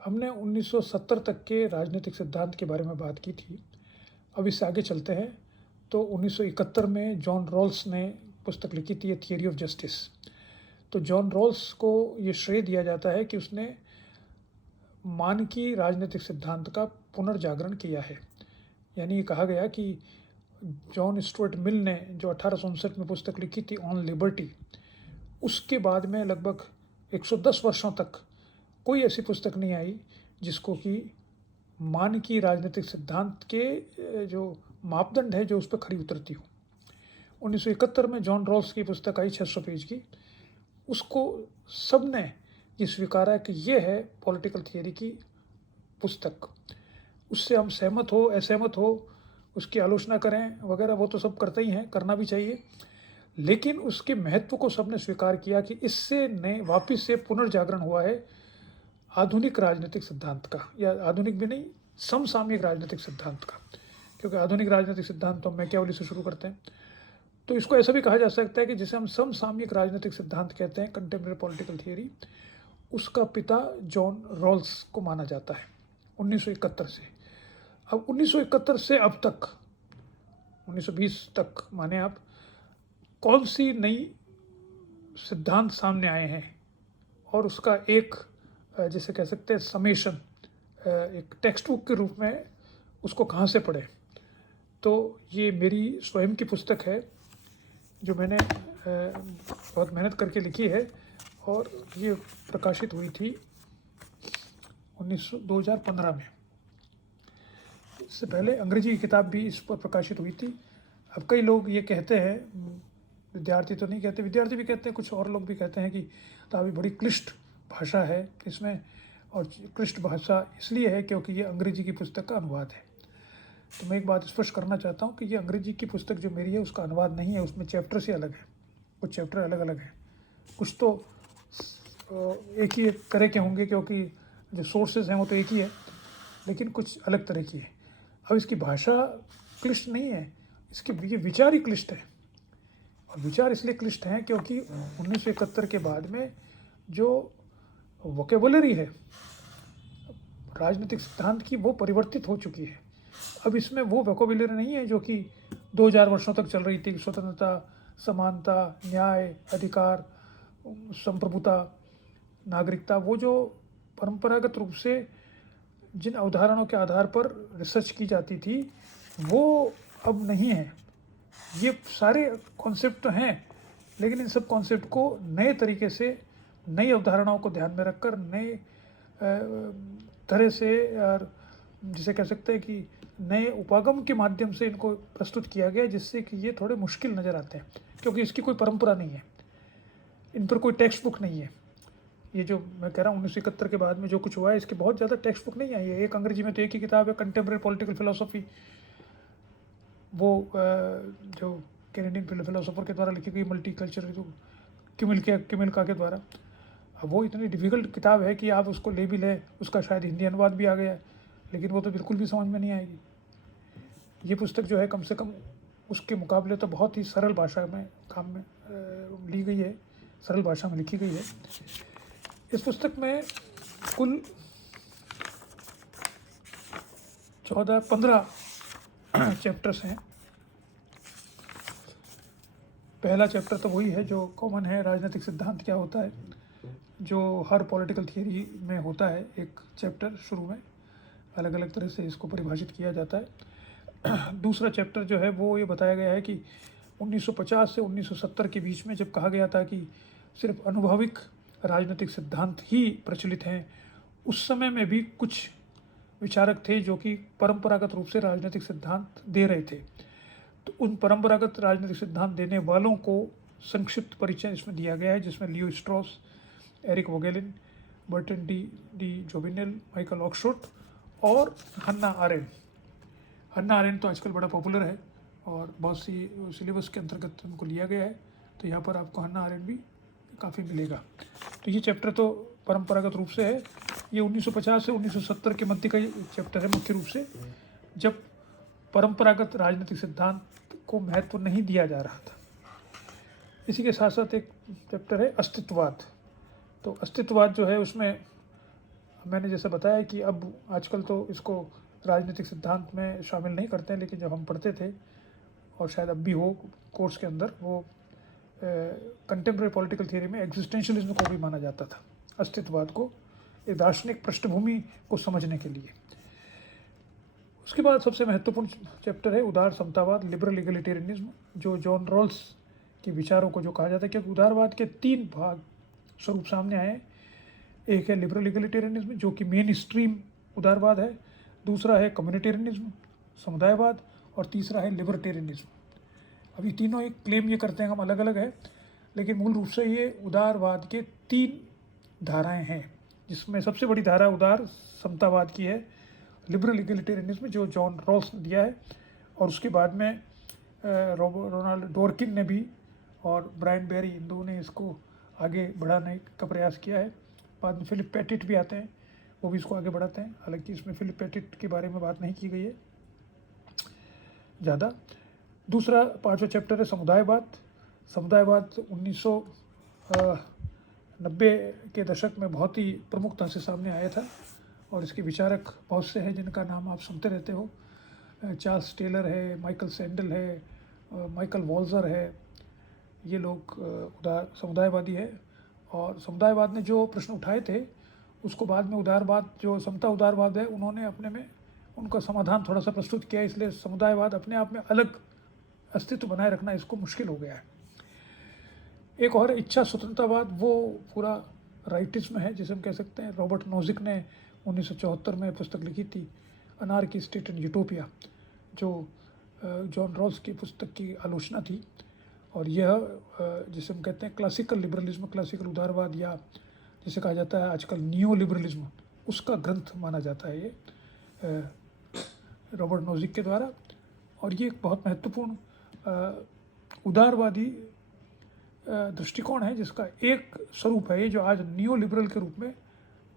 हमने 1970 तक के राजनीतिक सिद्धांत के बारे में बात की थी। अब इससे आगे चलते हैं। तो 1971 में जॉन रॉल्स ने पुस्तक लिखी थी, थियरी ऑफ जस्टिस। तो जॉन रॉल्स को ये श्रेय दिया जाता है कि उसने मानकीय राजनीतिक सिद्धांत का पुनर्जागरण किया है। यानी ये कहा गया कि जॉन स्टुअर्ट मिल ने जो 1859 में पुस्तक लिखी थी ऑन लिबर्टी, उसके बाद में लगभग 110 वर्षों तक कोई ऐसी पुस्तक नहीं आई जिसको कि मानकीय राजनीतिक सिद्धांत के जो मापदंड है जो उस पर खरी उतरती हो। 1971 में जॉन रॉल्स की पुस्तक आई 600 पेज की। उसको सबने ये स्वीकारा कि ये है पॉलिटिकल थियरी की पुस्तक। उससे हम सहमत हो असहमत हो, उसकी आलोचना करें वगैरह, वो तो सब करते ही हैं, करना भी चाहिए, लेकिन उसके महत्व को सबने स्वीकार किया कि इससे नए वापस से पुनर्जागरण हुआ है आधुनिक राजनीतिक सिद्धांत का, या आधुनिक भी नहीं, समसामयिक राजनीतिक सिद्धांत का, क्योंकि आधुनिक राजनीतिक सिद्धांत तो मैकियावेली से शुरू करते हैं। तो इसको ऐसा भी कहा जा सकता है कि जिसे हम समसामयिक राजनीतिक सिद्धांत कहते हैं, कंटेम्परेरी पॉलिटिकल थियरी, उसका पिता जॉन रॉल्स को माना जाता है 1971 से। अब 1971 से अब तक 1920 तक माने आप, कौन सी नई सिद्धांत सामने आए हैं और उसका एक जैसे कह सकते हैं समेशन, एक टेक्स्ट बुक के रूप में उसको कहाँ से पढ़ें। तो ये मेरी स्वयं की पुस्तक है जो मैंने बहुत मेहनत करके लिखी है, और ये प्रकाशित हुई थी 2015 में। इससे पहले अंग्रेजी की किताब भी इस पर प्रकाशित हुई थी। अब कई लोग ये कहते हैं, विद्यार्थी तो नहीं कहते, विद्यार्थी भी कहते हैं, कुछ और लोग भी कहते हैं कि किताब बड़ी क्लिष्ट भाषा है इसमें, और क्लिष्ट भाषा इसलिए है क्योंकि ये अंग्रेजी की पुस्तक का अनुवाद है। तो मैं एक बात स्पष्ट करना चाहता हूँ कि ये अंग्रेजी की पुस्तक जो मेरी है उसका अनुवाद नहीं है, उसमें चैप्टर से अलग है, कुछ चैप्टर अलग अलग हैं, कुछ तो एक ही तरह के होंगे क्योंकि जो सोर्सेज हैं वो तो एक ही है, लेकिन कुछ अलग तरह की है। अब इसकी भाषा क्लिष्ट नहीं है, इसके ये विचार ही क्लिष्ट है, और विचार इसलिए क्लिष्ट हैं क्योंकि 1971 के बाद में जो वोकेबुलरी है राजनीतिक सिद्धांत की वो परिवर्तित हो चुकी है। अब इसमें वो वोकेबुलरी नहीं है जो कि 2000 वर्षों तक चल रही थी, स्वतंत्रता, समानता, न्याय, अधिकार, संप्रभुता, नागरिकता, वो जो परंपरागत रूप से जिन अवधारणाओं के आधार पर रिसर्च की जाती थी वो अब नहीं है। ये सारे कॉन्सेप्ट तो हैं, लेकिन इन सब कॉन्सेप्ट को नए तरीके से, नई अवधारणाओं को ध्यान में रखकर, नए तरह से, और जिसे कह सकते हैं कि नए उपागम के माध्यम से इनको प्रस्तुत किया गया, जिससे कि ये थोड़े मुश्किल नज़र आते हैं क्योंकि इसकी कोई परंपरा नहीं है, इन पर कोई टेक्स्ट बुक नहीं है। ये जो मैं कह रहा हूँ 1971 के बाद में जो कुछ हुआ है, इसकी बहुत ज़्यादा टेक्स्ट बुक नहीं आई है। एक अंग्रेजी में तो एक ही किताब है, कंटेम्प्रेरी पॉलिटिकल फिलोसफी, वो जो कैनेडियन फिलोसोफर के द्वारा लिखी गई मल्टी कल्चर, जो किमिल्का के द्वारा। अब वो इतनी डिफ़िकल्ट किताब है कि आप उसको ले भी लें, उसका शायद हिंदी अनुवाद भी आ गया है, लेकिन वो तो बिल्कुल भी समझ में नहीं आएगी। ये पुस्तक जो है कम से कम उसके मुकाबले तो बहुत ही सरल भाषा में काम में ली गई है, सरल भाषा में लिखी गई है। इस पुस्तक में कुल 15 चैप्टर्स हैं। पहला चैप्टर तो वही है जो कॉमन है, राजनीतिक सिद्धांत क्या होता है, जो हर पॉलिटिकल थियरी में होता है। एक चैप्टर शुरू में अलग अलग तरह से इसको परिभाषित किया जाता है। दूसरा चैप्टर जो है वो ये बताया गया है कि 1950 से 1970 के बीच में जब कहा गया था कि सिर्फ अनुभविक राजनीतिक सिद्धांत ही प्रचलित हैं, उस समय में भी कुछ विचारक थे जो कि परंपरागत रूप से राजनीतिक सिद्धांत दे रहे थे। तो उन परंपरागत राजनीतिक सिद्धांत देने वालों को संक्षिप्त परिचय इसमें दिया गया है, जिसमें Leo Strauss, Eric Voegelin, Bertrand de Jouvenel, Michael Oakeshott और हन्ना आरेंट। हन्ना आरेंट तो आजकल बड़ा पॉपुलर है और बहुत सी सिलेबस के अंतर्गत उनको लिया गया है, तो यहाँ पर आपको हन्ना आरेंट भी काफ़ी मिलेगा। तो ये चैप्टर तो परंपरागत रूप से है। ये 1950 से 1970 के मध्य का चैप्टर है, मुख्य रूप से जब परंपरागत राजनीतिक सिद्धांत को महत्व नहीं दिया जा रहा था। इसी के साथ साथ एक चैप्टर है अस्तित्ववाद। तो अस्तित्ववाद जो है उसमें मैंने जैसे बताया कि अब आजकल तो इसको राजनीतिक सिद्धांत में शामिल नहीं करते हैं, लेकिन जब हम पढ़ते थे और शायद अब भी हो कोर्स के अंदर, वो कंटेम्प्रेरी पॉलिटिकल थियरी में एग्जिस्टेंशलिज्म को भी माना जाता था, अस्तित्ववाद को, एक दार्शनिक पृष्ठभूमि को समझने के लिए। उसके बाद सबसे महत्वपूर्ण चैप्टर है उदार समतावाद, लिबरल इगलिटेरियनिज्म, जो जॉन रॉल्स के विचारों को जो कहा जाता है, क्योंकि उदारवाद के 3 भाग स्वरूप सामने आए। एक है लिबरल इगलिटेरियनिज्म जो कि मेन स्ट्रीम उदारवाद है, दूसरा है कम्युनिटेरियनिज्म समुदायवाद, और तीसरा है लिबर्टेरियनिज्म। अभी तीनों एक क्लेम ये करते हैं हम अलग अलग है, लेकिन मूल रूप से ये उदारवाद के 3 धाराएं हैं, जिसमें सबसे बड़ी धारा उदार समतावाद की है, लिबरल इगलिटेरियनिज्म जो जॉन रॉल्स ने दिया है, और उसके बाद में रोनाल्ड डोरकिन ने भी और ब्रायन बेरी, इन दोनों ने इसको आगे बढ़ाने का प्रयास किया है। बाद में फिलिप पेटिट भी आते हैं, वो भी इसको आगे बढ़ाते हैं, हालांकि इसमें फिलिप पेटिट के बारे में बात नहीं की गई है ज़्यादा। दूसरा 5वां चैप्टर है समुदायवाद। समुदायवाद 1990 के दशक में बहुत ही प्रमुखता से सामने आया था, और इसके विचारक बहुत से हैं जिनका नाम आप सुनते रहते हो। चार्ल्स टेलर है, माइकल सैंडल है, माइकल वॉल्जर है, ये लोग उदार समुदायवादी है। और समुदायवाद ने जो प्रश्न उठाए थे उसको बाद में उदारवाद, जो समता उदारवाद है, उन्होंने अपने में उनका समाधान थोड़ा सा प्रस्तुत किया, इसलिए समुदायवाद अपने आप में अलग अस्तित्व बनाए रखना इसको मुश्किल हो गया है। एक और इच्छा स्वतंत्रतावाद, वो पूरा राइटिज्म है जिसे हम कह सकते हैं। रॉबर्ट नोजिक ने 1974 में पुस्तक लिखी थी अनार्की स्टेट एंड यूटोपिया, जो जॉन रॉल्स की पुस्तक की आलोचना थी, और यह जिसे हम कहते हैं क्लासिकल लिबरलिज्म, क्लासिकल उदारवाद, या जिसे कहा जाता है आजकल नियो लिबरलिज्म, उसका ग्रंथ माना जाता है ये रॉबर्ट नोजिक के द्वारा। और ये एक बहुत महत्वपूर्ण उदारवादी दृष्टिकोण है, जिसका एक स्वरूप है ये जो आज नियो लिबरल के रूप में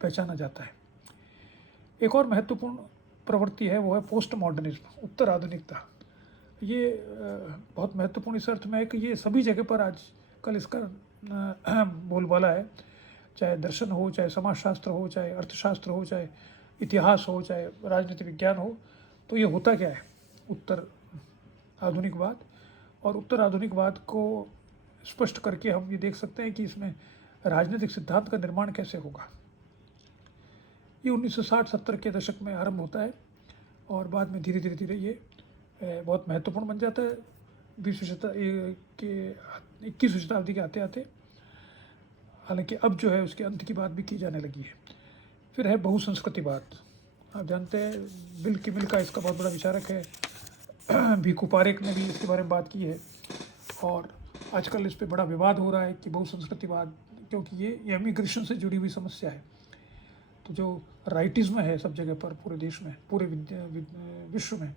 पहचाना जाता है। एक और महत्वपूर्ण प्रवृत्ति है वो है पोस्ट मॉडर्निज्म, उत्तर आधुनिकता। ये बहुत महत्वपूर्ण इस अर्थ में है कि ये सभी जगह पर आज कल इसका बोलबाला है, चाहे दर्शन हो, चाहे समाजशास्त्र हो, चाहे अर्थशास्त्र हो, चाहे इतिहास हो, चाहे राजनीति विज्ञान हो। तो ये होता क्या है उत्तर आधुनिकवाद, और उत्तर आधुनिकवाद को स्पष्ट करके हम ये देख सकते हैं कि इसमें राजनीतिक सिद्धांत का निर्माण कैसे होगा। ये 1960-70 के दशक में आरंभ होता है, और बाद में धीरे धीरे ये बहुत महत्वपूर्ण बन जाता है 21वीं शताब्दी के आते आते। हालांकि अब जो है उसके अंत की बात भी की जाने लगी है। फिर है बहुसंस्कृतिवाद। आप जानते हैं बिल किमिल का इसका बहुत बड़ा विचारक है, भीखू पारेख ने भी इसके बारे में बात की है, और आजकल इस पर बड़ा विवाद हो रहा है कि बहुसंस्कृतिवाद, क्योंकि ये इमिग्रेशन से जुड़ी हुई समस्या है। तो जो राइटिज्म है सब जगह पर, पूरे देश में, पूरे विश्व में,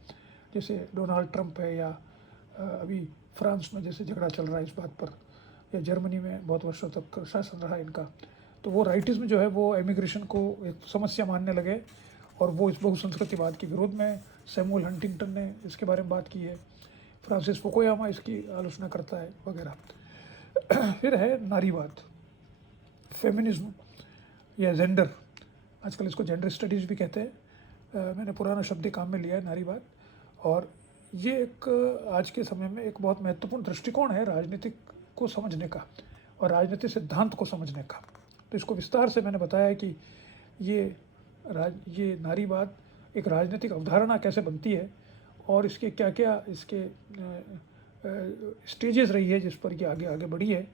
जैसे डोनाल्ड ट्रंप है, या अभी फ्रांस में जैसे झगड़ा चल रहा है इस बात पर, या जर्मनी में बहुत वर्षों तक शासन रहा इनका, तो वो राइटिज्म जो है वो इमिग्रेशन को एक समस्या मानने लगे, और वो इस बहुसंस्कृतिवाद के विरोध में सैमुअल हंटिंगटन ने इसके बारे में बात की है, फ्रांसिस फुकुयामा इसकी आलोचना करता है वगैरह। फिर है नारीवाद, फेमिनिज्म या जेंडर, आजकल इसको जेंडर स्टडीज़ भी कहते हैं, मैंने पुराना शब्द काम में लिया है नारीवाद। और ये एक आज के समय में एक बहुत महत्वपूर्ण दृष्टिकोण है राजनीतिक को समझने का और राजनीतिक सिद्धांत को समझने का। तो इसको विस्तार से मैंने बताया है कि ये नारीवाद एक राजनीतिक अवधारणा कैसे बनती है, और इसके क्या क्या इसके स्टेजेस रही है जिस पर ये आगे आगे बढ़ी है,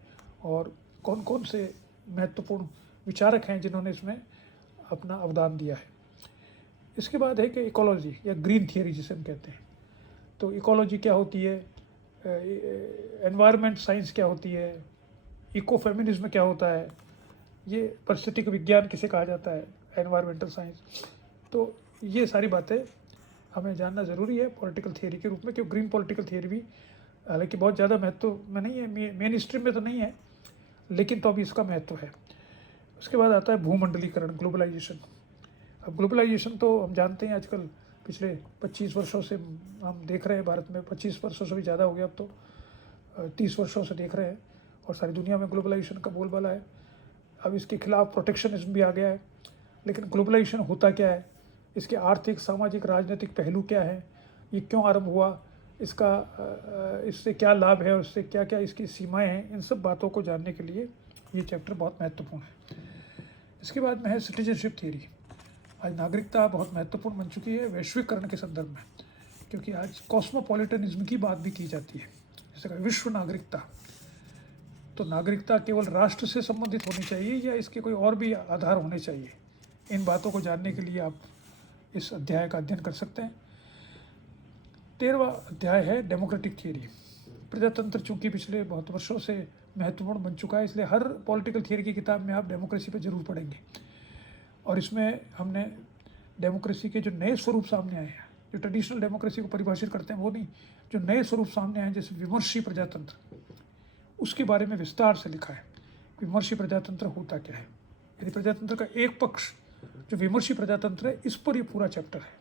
और कौन कौन से महत्वपूर्ण विचारक हैं जिन्होंने इसमें अपना अवदान दिया है। इसके बाद है कि इकोलॉजी या ग्रीन थियरी जिसे हम कहते हैं। तो इकोलॉजी क्या होती है, एनवायरनमेंट साइंस क्या होती है, इको फेमिनिज्म क्या होता है, ये परिस्थितिक विज्ञान किसे कहा जाता है, एनवायरमेंटल साइंस। तो ये सारी बातें हमें जानना ज़रूरी है पॉलिटिकल थियरी के रूप में, क्योंकि ग्रीन पॉलिटिकल थियरी भी हालांकि बहुत ज़्यादा महत्व में नहीं है, मेन स्ट्रीम में तो नहीं है, लेकिन तो अभी इसका महत्व है। उसके बाद आता है भूमंडलीकरण, ग्लोबलाइजेशन। अब ग्लोबलाइजेशन तो हम जानते हैं आजकल पिछले 25 वर्षों से हम देख रहे हैं, भारत में 25 वर्षों से भी ज़्यादा हो गया, अब तो 30 वर्षों से देख रहे हैं, और सारी दुनिया में ग्लोबलाइजेशन का बोलबाला है। अब इसके खिलाफ प्रोटेक्शनिज्म भी आ गया है, लेकिन ग्लोबलाइजेशन होता क्या है, इसके आर्थिक, सामाजिक, राजनीतिक पहलू क्या है, ये क्यों आरंभ हुआ, इससे क्या लाभ है और इससे क्या क्या इसकी सीमाएं हैं, इन सब बातों को जानने के लिए ये चैप्टर बहुत महत्वपूर्ण है। इसके बाद में है सिटीजनशिप थियरी। आज नागरिकता बहुत महत्वपूर्ण बन चुकी है वैश्वीकरण के संदर्भ में, क्योंकि आज कॉस्मोपॉलिटनिज्म की बात भी की जाती है, जैसे विश्व नागरिकता। तो नागरिकता केवल राष्ट्र से संबंधित होनी चाहिए या इसके कोई और भी आधार होने चाहिए, इन बातों को जानने के लिए आप इस अध्याय का अध्ययन कर सकते हैं। 13वां अध्याय है डेमोक्रेटिक थियरी। प्रजातंत्र चूंकि पिछले बहुत वर्षों से महत्वपूर्ण बन चुका है, इसलिए हर पॉलिटिकल थियरी की किताब में आप डेमोक्रेसी पर जरूर पढ़ेंगे। और इसमें हमने डेमोक्रेसी के जो नए स्वरूप सामने आए हैं, जो ट्रेडिशनल डेमोक्रेसी को परिभाषित करते हैं वो नहीं, जो नए स्वरूप सामने आए जैसे विमर्शी प्रजातंत्र, उसके बारे में विस्तार से लिखा है। विमर्शी प्रजातंत्र होता क्या है, यदि प्रजातंत्र का एक पक्ष जो विमर्शी प्रजातंत्र है, इस पर ये पूरा चैप्टर है।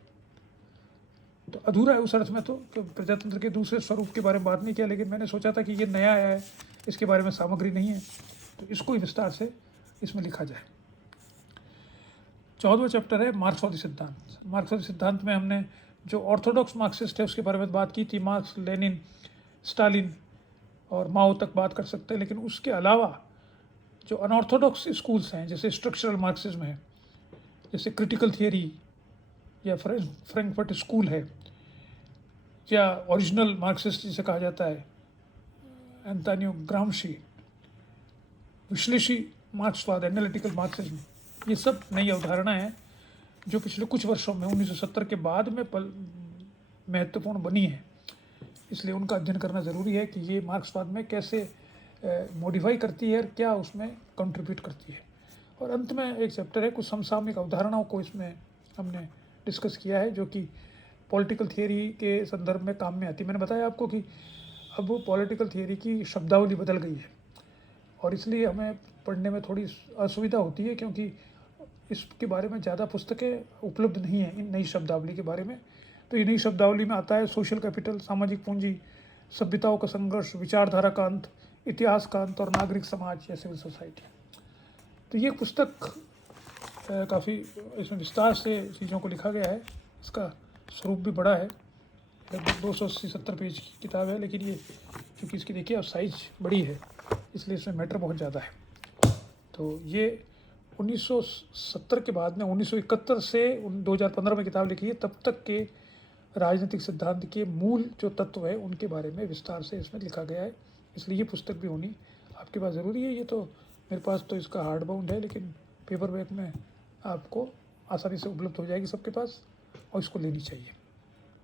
तो अधूरा है उस अर्थ में तो प्रजातंत्र के दूसरे स्वरूप के बारे में बात नहीं किया, लेकिन मैंने सोचा था कि ये नया आया है, इसके बारे में सामग्री नहीं है, तो इसको ही विस्तार से इसमें लिखा जाए। 14वां चैप्टर है मार्क्सवादी सिद्धांत। मार्क्सवादी सिद्धांत में हमने जो ऑर्थोडॉक्स मार्क्सिस्ट है उसके बारे में बात की थी, मार्क्स, लेनिन, स्टालिन और माओ तक बात कर सकते हैं। लेकिन उसके अलावा जो अनऑर्थोडॉक्स स्कूल्स हैं, जैसे स्ट्रक्चरल मार्क्सिज्म है, जैसे क्रिटिकल थियरी या फ्रैंकफर्ट स्कूल है, या ओरिजिनल मार्क्सिस्ट जिसे कहा जाता है एंटोनियो ग्राम्शी, विश्लेषी मार्क्सवाद, एनालिटिकल मार्क्सिज्म, ये सब नई अवधारणा है जो पिछले कुछ वर्षों में 1970 के बाद में महत्वपूर्ण बनी है। इसलिए उनका अध्ययन करना ज़रूरी है कि ये मार्क्सवाद में कैसे मॉडिफाई करती है और क्या उसमें कंट्रीब्यूट करती है। और अंत में एक चैप्टर है, कुछ समसामयिक अवधारणाओं को इसमें हमने डिस्कस किया है जो कि पॉलिटिकल थियरी के संदर्भ में काम में आती है। मैंने बताया आपको कि अब वो पॉलिटिकल थियरी की शब्दावली बदल गई है और इसलिए हमें पढ़ने में थोड़ी असुविधा होती है, क्योंकि इसके बारे में ज़्यादा पुस्तकें उपलब्ध नहीं हैं इन नई शब्दावली के बारे में। तो ये नई शब्दावली में आता है सोशल कैपिटल, सामाजिक पूंजी, सभ्यताओं का संघर्ष, विचारधारा का अंत, इतिहास का अंत और नागरिक समाज या सिविल सोसाइटी। तो ये पुस्तक काफ़ी इसमें विस्तार से चीज़ों को लिखा गया है। इसका स्वरूप भी बड़ा है, लगभग 280-70 पेज की किताब है, लेकिन ये क्योंकि इसकी देखिए अब साइज़ बड़ी है इसलिए इसमें मैटर बहुत ज़्यादा है। तो ये 1970 के बाद में 1971 से 2015 में किताब लिखी है, तब तक के राजनीतिक सिद्धांत के मूल जो तत्व है उनके बारे में विस्तार से इसमें लिखा गया है। इसलिए ये पुस्तक भी होनी आपके पास ज़रूरी है। ये तो मेरे पास तो इसका हार्ड बाउंड है, लेकिन पेपर बैक में आपको आसानी से उपलब्ध हो जाएगी सबके पास, और इसको लेनी चाहिए।